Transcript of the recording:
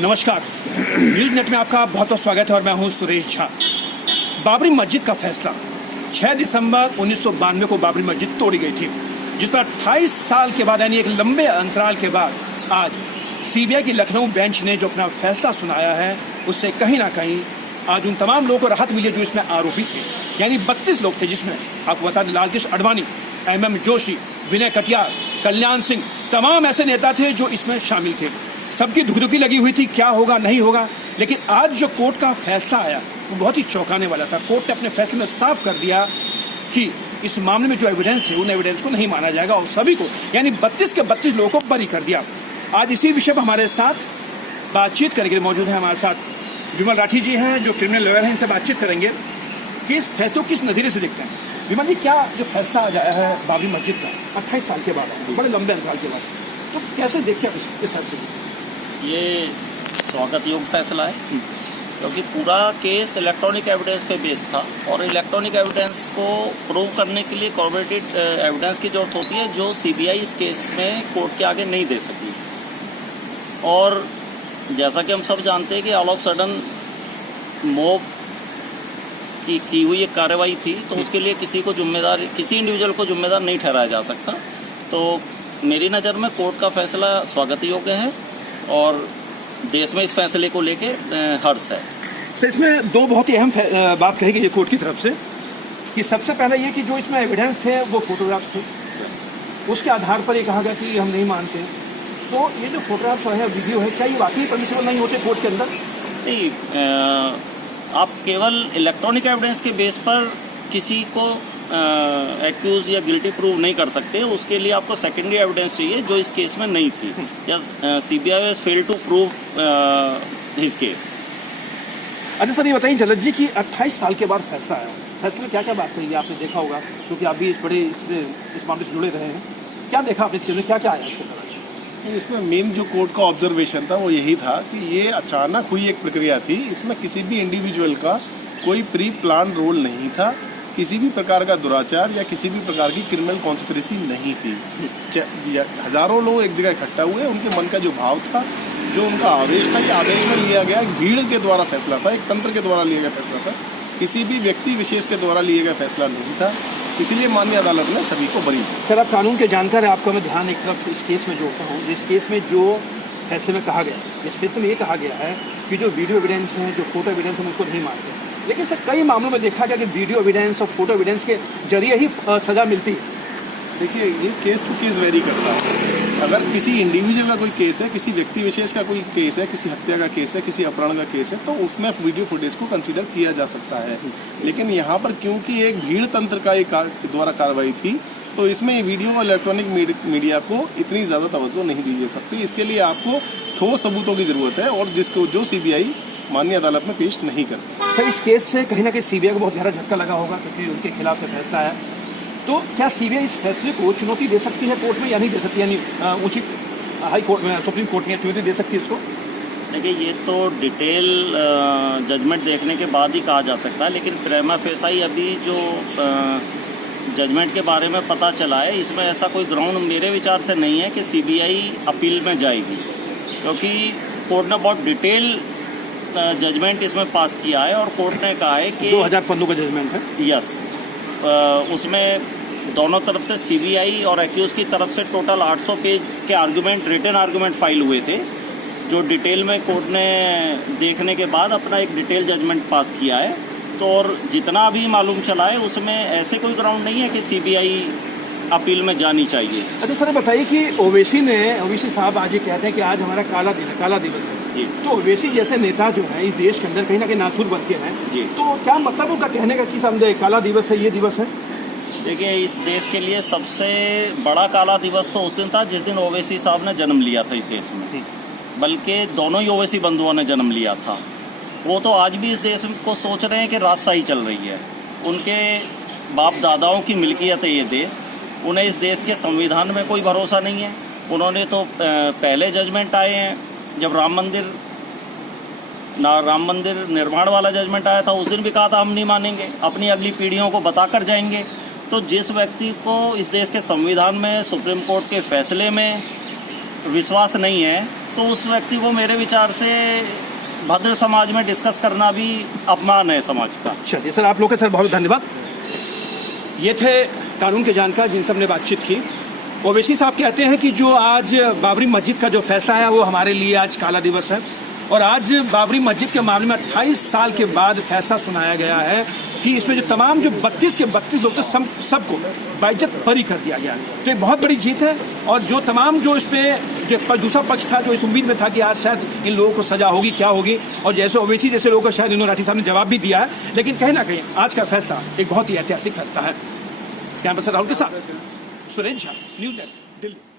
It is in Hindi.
नमस्कार, न्यूज नेट में आपका बहुत बहुत स्वागत है और मैं हूं सुरेश झा। बाबरी मस्जिद का फैसला 6 दिसंबर 1992 को बाबरी मस्जिद तोड़ी गई थी, जिस पर 28 साल के बाद यानी एक लंबे अंतराल के बाद आज सीबीआई की लखनऊ बेंच ने जो अपना फैसला सुनाया है, उससे कहीं ना कहीं आज उन तमाम लोगों को राहत मिली जो इसमें आरोपी थे। यानी 32 लोग थे, जिसमें आपको बता दें लालकृष्ण आडवाणी, MM जोशी, विनय कटियार, कल्याण सिंह, तमाम ऐसे नेता थे जो इसमें शामिल थे। सबकी धुकधुकी लगी हुई थी क्या होगा नहीं होगा, लेकिन आज जो कोर्ट का फैसला आया वो बहुत ही चौंकाने वाला था। कोर्ट ने अपने फैसले में साफ कर दिया कि इस मामले में जो एविडेंस थे उन एविडेंस को नहीं माना जाएगा और सभी को यानी 32 के 32 लोगों को बरी कर दिया। आज इसी विषय पर हमारे साथ बातचीत करने के लिए मौजूद है हमारे साथ विमल राठी जी हैं, जो क्रिमिनल लॉयर हैं। इनसे बातचीत करेंगे कि इस फैसले को किस नज़रिए से देखते हैं। विमल जी, क्या जो फैसला आज आया है बाबरी मस्जिद का 28 साल के बाद, बड़े लंबे अंतराल के बाद, तो कैसे देखते हैं इस फैसले को? ये स्वागत योग्य फैसला है, क्योंकि पूरा केस इलेक्ट्रॉनिक एविडेंस पे बेस्ड था और इलेक्ट्रॉनिक एविडेंस को प्रूव करने के लिए कॉर्पोरेटेड एविडेंस की जरूरत होती है, जो सीबीआई इस केस में कोर्ट के आगे नहीं दे सकी। और जैसा कि हम सब जानते हैं कि ऑल ऑफ सडन मॉब की हुई एक कार्रवाई थी, तो उसके लिए किसी इंडिविजुअल को जिम्मेदार नहीं ठहराया जा सकता। तो मेरी नज़र में कोर्ट का फैसला स्वागत योग्य है और देश में इस फैसले को लेके हर्ष है। सर, इसमें दो बहुत ही अहम बात कही गई है कोर्ट की तरफ से कि सबसे पहले ये कि जो इसमें एविडेंस थे वो फोटोग्राफ्स थे, उसके आधार पर ये कहा गया कि हम नहीं मानते। तो ये जो फोटोग्राफ्स है, वीडियो है, क्या ये वाकई परमिसिबल नहीं होते कोर्ट के अंदर? नहीं, आप केवल इलेक्ट्रॉनिक एविडेंस के बेस पर किसी को एक्यूज या गिल्टी प्रूव नहीं कर सकते। उसके लिए आपको सेकेंडरी एविडेंस चाहिए, जो इस केस में नहीं थी। या CBI has failed to prove his case. अच्छा सर, ये बताइए जलज जी की 28 साल के बाद फैसला आया, फैसले में क्या क्या बात कही आपने देखा होगा, क्योंकि आप भी इस मामले से जुड़े रहे हैं। क्या देखा आपने इसके में, क्या क्या आया इसके तरह? इसमें मेन जो कोर्ट का ऑब्जर्वेशन था वो यही था कि ये अचानक हुई एक प्रक्रिया थी। इसमें किसी भी इंडिविजुअल का कोई प्री प्लान रोल नहीं था, किसी भी प्रकार का दुराचार या किसी भी प्रकार की क्रिमिनल कॉन्स्पिरेसी नहीं थी। हजारों लोग एक जगह इकट्ठा हुए, उनके मन का जो भाव था, जो उनका आवेश था, ये आवेश में लिया गया एक भीड़ के द्वारा फैसला था, एक तंत्र के द्वारा लिया गया फैसला था, किसी भी व्यक्ति विशेष के द्वारा लिया गया फैसला नहीं था। इसीलिए माननीय अदालत ने सभी को बरी दी। सर, आप कानून के जानकार है, आपका मैं ध्यान एक तरफ इस केस में जोड़ता हूँ। इस केस में जो फैसले में कहा गया, इस फैसले में ये कहा गया है कि जो वीडियो एविडेंस है, जो फोटो एविडेंस है, उनको नहीं मानते। लेकिन सर, कई मामलों में देखा गया कि वीडियो एविडेंस और फोटो एविडेंस के जरिए ही सजा मिलती है। देखिए, ये केस टू केस वेरी करता है। अगर किसी इंडिविजुअल का कोई केस है, किसी व्यक्ति विशेष का कोई केस है, किसी हत्या का केस है, किसी अपहरण का केस है, तो उसमें वीडियो फुटेज को कंसीडर किया जा सकता है। लेकिन यहाँ पर क्योंकि एक भीड़ तंत्र का द्वारा कार्रवाई थी, तो इसमें ये वीडियो और इलेक्ट्रॉनिक मीडिया को इतनी ज़्यादा तवज्जो नहीं दी जा सकती। इसके लिए आपको ठोस सबूतों की ज़रूरत है और जो सीबीआई माननीय अदालत में पेश नहीं करती। सर, इस केस से कहीं ना कहीं सीबीआई को बहुत गहरा झटका लगा होगा, क्योंकि उनके खिलाफ फैसला आया। तो क्या सीबीआई इस फैसले को चुनौती दे सकती है कोर्ट में या नहीं दे सकती? यानी ऊंची हाई कोर्ट में, सुप्रीम कोर्ट में चुनौती दे सकती है इसको? देखिए, ये तो डिटेल जजमेंट देखने के बाद ही कहा जा सकता है, लेकिन प्रेमा फेसाई अभी जो जजमेंट के बारे में पता चला है, इसमें ऐसा कोई ग्राउंड मेरे विचार से नहीं है कि सीबीआई अपील में जाएगी, क्योंकि कोर्ट ने बहुत डिटेल जजमेंट इसमें पास किया है और कोर्ट ने कहा है कि 2000 पन्नों का जजमेंट है। यस, उसमें दोनों तरफ से सीबीआई और एक्यूज की तरफ से टोटल 800 पेज के आर्गूमेंट, रिटन आर्गूमेंट फाइल हुए थे, जो डिटेल में कोर्ट ने देखने के बाद अपना एक डिटेल जजमेंट पास किया है। तो और जितना अभी मालूम चला है, उसमें ऐसे कोई ग्राउंड नहीं है कि सीबीआई अपील में जानी चाहिए। अच्छा सर, बताइए कि ओवैसी साहब आज ये कहते हैं कि आज हमारा काला दिवस है जी। तो ओवैसी जैसे नेता जो है इस देश के अंदर कहीं ना कहीं नासूर बन के हैं जी, तो क्या मतलब उनका कहने का कि समझे काला दिवस है, ये दिवस है? देखिए, इस देश के लिए सबसे बड़ा काला दिवस तो उस दिन था जिस दिन ओवैसी साहब ने जन्म लिया था इस देश में, बल्कि दोनों ही ओवैसी बंधुओं ने जन्म लिया था। वो तो आज भी इस देश को सोच रहे हैं कि राजशाही चल रही है, उनके बाप दादाओं की मिल्कियत है ये देश। उन्हें इस देश के संविधान में कोई भरोसा नहीं है। उन्होंने तो पहले जजमेंट आए हैं, जब राम मंदिर निर्माण वाला जजमेंट आया था, उस दिन भी कहा था हम नहीं मानेंगे, अपनी अगली पीढ़ियों को बताकर जाएंगे। तो जिस व्यक्ति को इस देश के संविधान में, सुप्रीम कोर्ट के फैसले में विश्वास नहीं है, तो उस व्यक्ति को मेरे विचार से भद्र समाज में डिस्कस करना भी अपमान है समाज का। चलिए सर, आप लोग का सर बहुत धन्यवाद। ये थे कानून के जानकार जिनसे हमने बातचीत की। ओवैसी साहब कहते हैं कि जो आज बाबरी मस्जिद का जो फैसला है वो हमारे लिए आज काला दिवस है, और आज बाबरी मस्जिद के मामले में 28 साल के बाद फैसला सुनाया गया है कि इसमें जो तमाम जो 32 के 32 लोग थे सबको बाइज्जत बरी कर दिया गया। तो एक बहुत बड़ी जीत है, और जो तमाम जो इस पे जो दूसरा पक्ष था जो इस उम्मीद में था कि आज शायद इन लोगों को सजा होगी, क्या होगी, और जैसे ओवैसी जैसे लोगों को शायद इन्होंने राठी साहब ने जवाब भी दिया है, लेकिन कहीं ना कहीं आज का फैसला एक बहुत ही ऐतिहासिक फैसला है। कैमरा पर्सन राहुल के साथ सुरेश झा, न्यूज़ 9 दिल्ली।